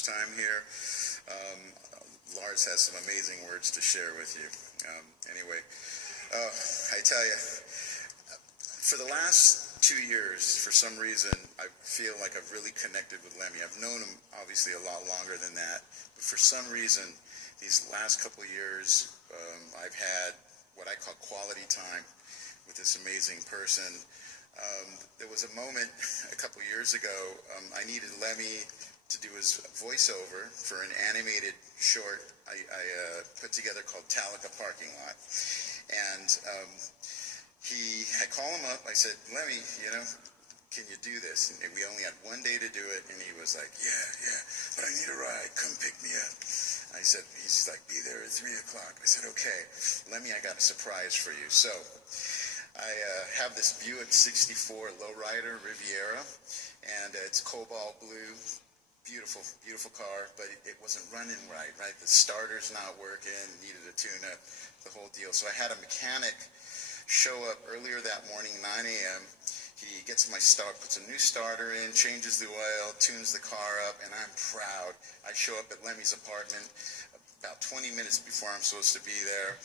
much time here. Lars has some amazing words to share with you. Anyway, I tell you, for the last 2 years, for some reason, I feel like I've really connected with Lemmy. I've known him obviously a lot longer than that, but for some reason, these last couple of years, I've had what I call quality time with this amazing person. There was a moment a couple years ago, I needed Lemmy to do his voiceover for an animated short I put together called Talica Parking Lot. And I called him up, I said, Lemmy, can you do this? And we only had one day to do it, and he was like, yeah, but I need a ride, come pick me up. I said, he's like, be there at 3 o'clock. I said, okay, Lemmy, I got a surprise for you. So I have this Buick 64 lowrider Riviera, and it's cobalt blue, beautiful, beautiful car, but it wasn't running right? The starter's not working, needed a tune-up, the whole deal. So I had a mechanic show up earlier that morning, 9 a.m., he gets my start, puts a new starter in, changes the oil, tunes the car up, and I'm proud. I show up at Lemmy's apartment about 20 minutes before I'm supposed to be there,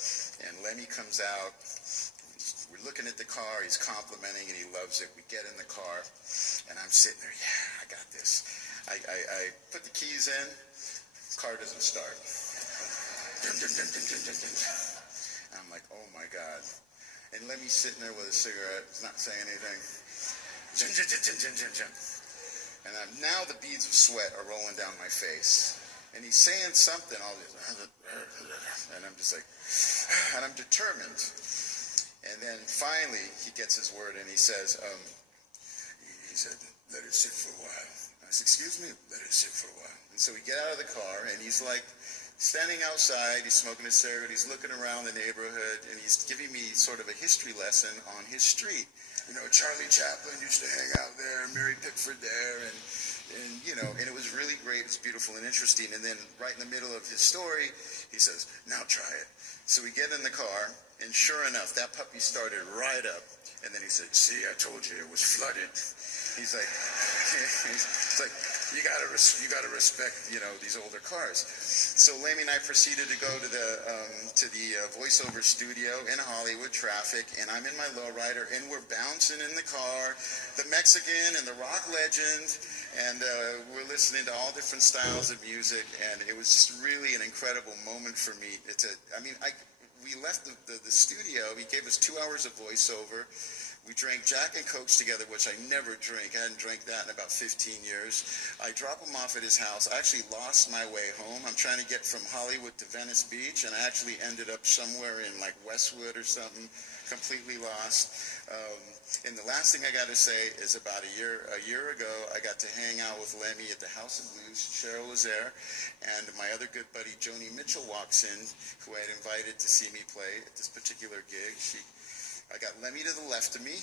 and Lemmy comes out. We're looking at the car, he's complimenting, and he loves it. We get in the car, and I'm sitting there, yeah, I got this. I put the keys in, car doesn't start. Dun, dun, dun, dun, dun, dun, dun. And I'm like, oh my God. And Lemmy's sitting there with a cigarette, he's not saying anything. Jun, jun, jun, jun, jun, jun, jun. And now the beads of sweat are rolling down my face. And he's saying something, all this, and I'm just like, and I'm determined. And then finally, he gets his word and he says, he said, let it sit for a while. I said, excuse me, let it sit for a while. And so we get out of the car and he's like, standing outside, he's smoking a cigarette, he's looking around the neighborhood, and he's giving me sort of a history lesson on his street. Charlie Chaplin used to hang out there, Mary Pickford there, and it was really great, it's beautiful and interesting. And then right in the middle of his story, he says, now try it. So we get in the car, and sure enough, that puppy started right up. And then he said, see, I told you it was flooded. He's like, you gotta respect, these older cars. So Lemmy and I proceeded to go to the voiceover studio in Hollywood, traffic, and I'm in my lowrider, and we're bouncing in the car, the Mexican and the rock legend, and we're listening to all different styles of music, and it was just really an incredible moment for me. We left the studio. He gave us 2 hours of voiceover. We drank Jack and Cokes together, which I never drink. I hadn't drank that in about 15 years. I drop him off at his house. I actually lost my way home. I'm trying to get from Hollywood to Venice Beach, and I actually ended up somewhere in like Westwood or something, completely lost. And the last thing I got to say is about a year ago, I got to hang out with Lemmy at the House of Blues. Cheryl was there, and my other good buddy, Joni Mitchell, walks in, who I had invited to see me play at this particular gig. I got Lemmy to the left of me,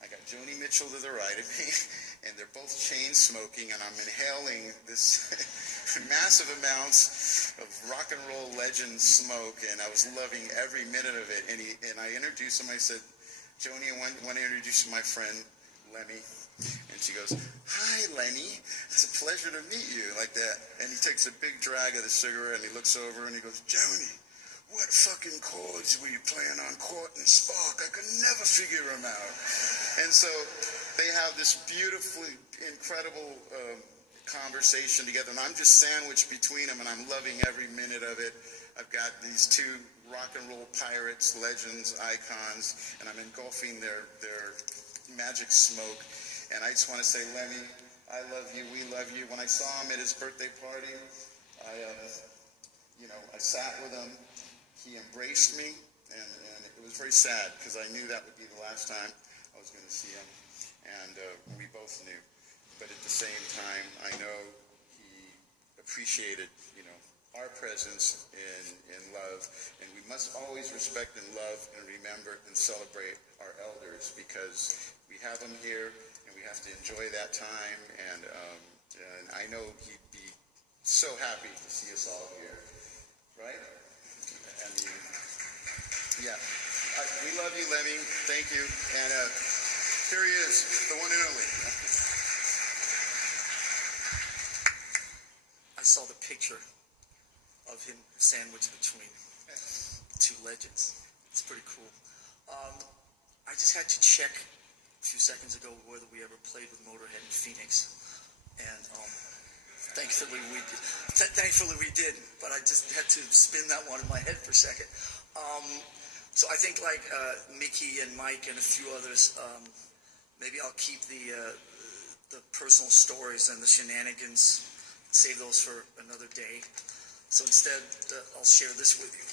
I got Joni Mitchell to the right of me, and they're both chain smoking, and I'm inhaling this massive amounts of rock and roll legend smoke, and I was loving every minute of it. And I introduced him. I said, Joni, I want to introduce you to my friend Lemmy. And she goes, hi Lemmy, it's a pleasure to meet you, like that. And he takes a big drag of the cigarette, and he looks over and he goes, Joni, what fucking chords were you playing on Court and Spark? I could never figure them out. And so they have this beautifully, incredible conversation together, and I'm just sandwiched between them, and I'm loving every minute of it. I've got these two rock and roll pirates, legends, icons, and I'm engulfing their magic smoke. And I just want to say, Lemmy, I love you, we love you. When I saw him at his birthday party, I sat with him. He embraced me, and it was very sad because I knew that would be the last time I was going to see him, and we both knew. But at the same time, I know he appreciated, our presence in love, and we must always respect and love and remember and celebrate our elders, because we have them here, and we have to enjoy that time, and I know he'd be so happy to see us all here, right? We love you, Lemmy. Thank you. And here he is, the one and only. I saw the picture of him sandwiched between two legends. It's pretty cool. I just had to check a few seconds ago whether we ever played with Motorhead in Phoenix, and thankfully we did, but I just had to spin that one in my head for a second. So I think like Mickey and Mike and a few others, maybe I'll keep the personal stories and the shenanigans, save those for another day. So instead, I'll share this with you.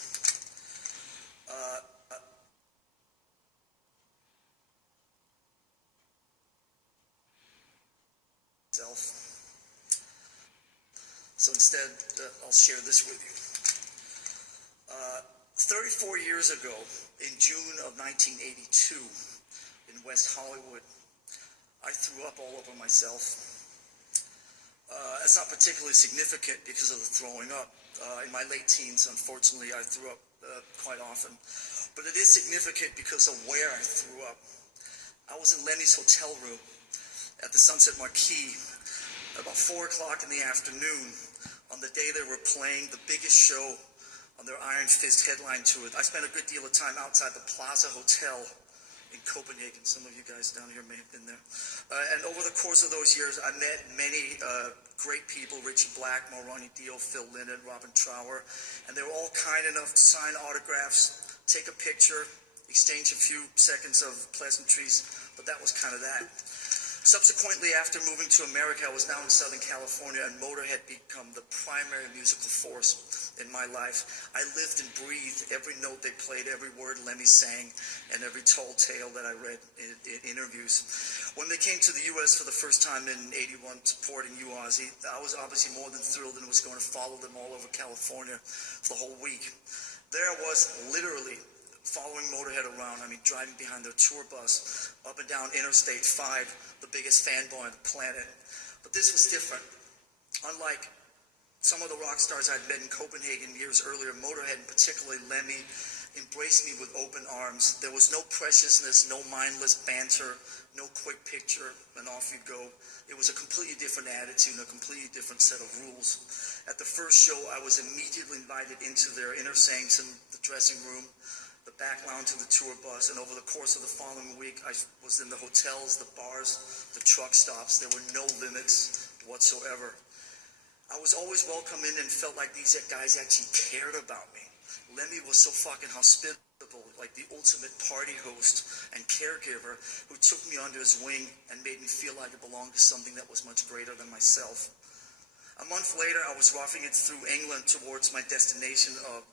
I'll share this with you. 34 years ago, in June of 1982, in West Hollywood, I threw up all over myself. That's not particularly significant because of the throwing up. In my late teens, unfortunately, I threw up quite often. But it is significant because of where I threw up. I was in Lemmy's hotel room at the Sunset Marquis about 4 o'clock in the afternoon on the day they were playing the biggest show on their Iron Fist headline tour. I spent a good deal of time outside the Plaza Hotel in Copenhagen. Some of you guys down here may have been there. And over the course of those years, I met many great people: Richie Blackmore, Ronnie Dio, Phil Lynott, Robin Trower, and they were all kind enough to sign autographs, take a picture, exchange a few seconds of pleasantries, but that was kind of that. Subsequently, after moving to America, I was now in Southern California, and Motorhead became the primary musical force in my life. I lived and breathed every note they played, every word Lemmy sang, and every tall tale that I read in interviews. When they came to the U.S. for the first time in '81, supporting you, Ozzy, I was obviously more than thrilled and was going to follow them all over California for the whole week. There I was, literally following Motorhead around. I mean, driving behind their tour bus up and down Interstate 5, the biggest fanboy on the planet. But this was different. Unlike some of the rock stars I'd met in Copenhagen years earlier, Motorhead, and particularly Lemmy, embraced me with open arms. There was no preciousness, no mindless banter, no quick picture, and off you go. It was a completely different attitude and a completely different set of rules. At the first show, I was immediately invited into their inner sanctum, the dressing room, the back lounge of the tour bus, and over the course of the following week, I was in the hotels, the bars, the truck stops. There were no limits whatsoever. I was always welcome in and felt like these guys actually cared about me. Lemmy was so fucking hospitable, like the ultimate party host and caregiver who took me under his wing and made me feel like I belonged to something that was much greater than myself. A month later, I was roughing it through England towards my destination of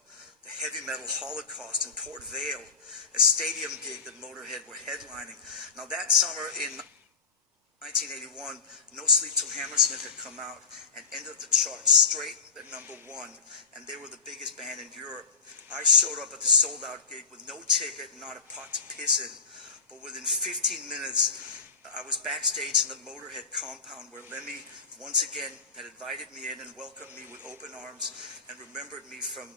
the Heavy Metal Holocaust in Port Vale, a stadium gig that Motorhead were headlining. Now that summer in 1981, No Sleep Till Hammersmith had come out and entered the charts straight at #1, and they were the biggest band in Europe. I showed up at the sold-out gig with no ticket, not a pot to piss in, but within 15 minutes, I was backstage in the Motorhead compound where Lemmy once again had invited me in and welcomed me with open arms and remembered me from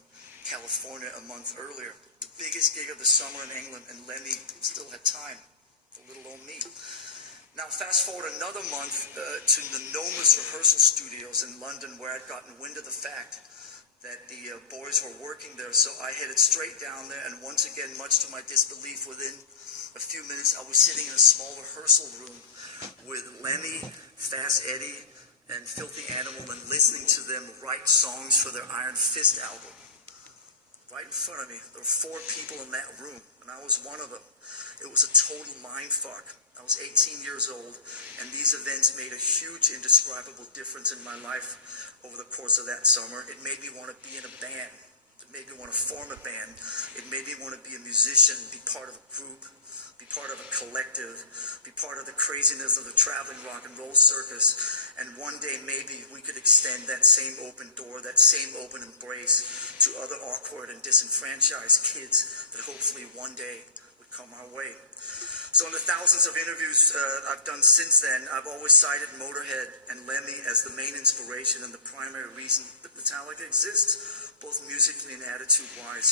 California a month earlier. The biggest gig of the summer in England, and Lemmy still had time for little old me. Now fast forward another month to the Noma's rehearsal studios in London, where I'd gotten wind of the fact that the boys were working there, so I headed straight down there, and once again, much to my disbelief, within a few minutes I was sitting in a small rehearsal room with Lemmy, Fast Eddie, and Filthy Animal, and listening to them write songs for their Iron Fist album. Right in front of me. There were 4 people in that room, and I was one of them. It was a total mindfuck. I was 18 years old, and these events made a huge, indescribable difference in my life over the course of that summer. It made me want to be in a band. It made me want to form a band. It made me want to be a musician, be part of a group, be part of a collective, be part of the craziness of the traveling rock and roll circus. And one day, maybe we could extend that same open door, that same open embrace to other awkward and disenfranchised kids that hopefully one day would come our way. So in the thousands of interviews I've done since then, I've always cited Motorhead and Lemmy as the main inspiration and the primary reason that Metallica exists, both musically and attitude-wise.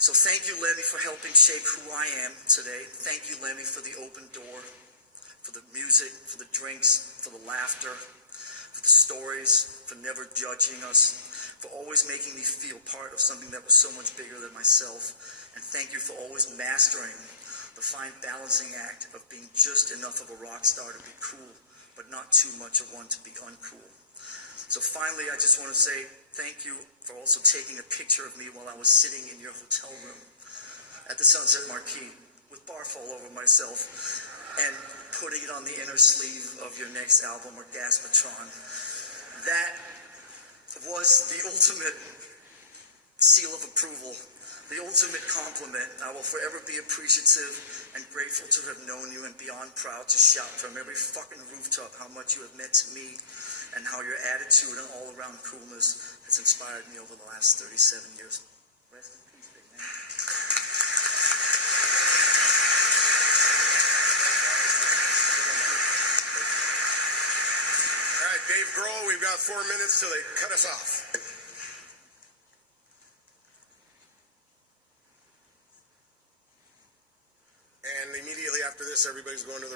So thank you, Lemmy, for helping shape who I am today. Thank you, Lemmy, for the open door, for the music, for the drinks, for the laughter, for for the stories, for never judging us, for always making me feel part of something that was so much bigger than myself. And thank you for always mastering the fine balancing act of being just enough of a rock star to be cool, but not too much of one to be uncool. So finally, I just want to say thank you for also taking a picture of me while I was sitting in your hotel room at the Sunset Marquee with barf all over myself and putting it on the inner sleeve of your next album, or Gaspatron. That was the ultimate seal of approval, the ultimate compliment. I will forever be appreciative and grateful to have known you, and beyond proud to shout from every fucking rooftop how much you have meant to me and how your attitude and all-around coolness has inspired me over the last 37 years. Rest in peace, big man. All right, Dave Grohl, we've got 4 minutes till they cut us off. And immediately after this, everybody's going to the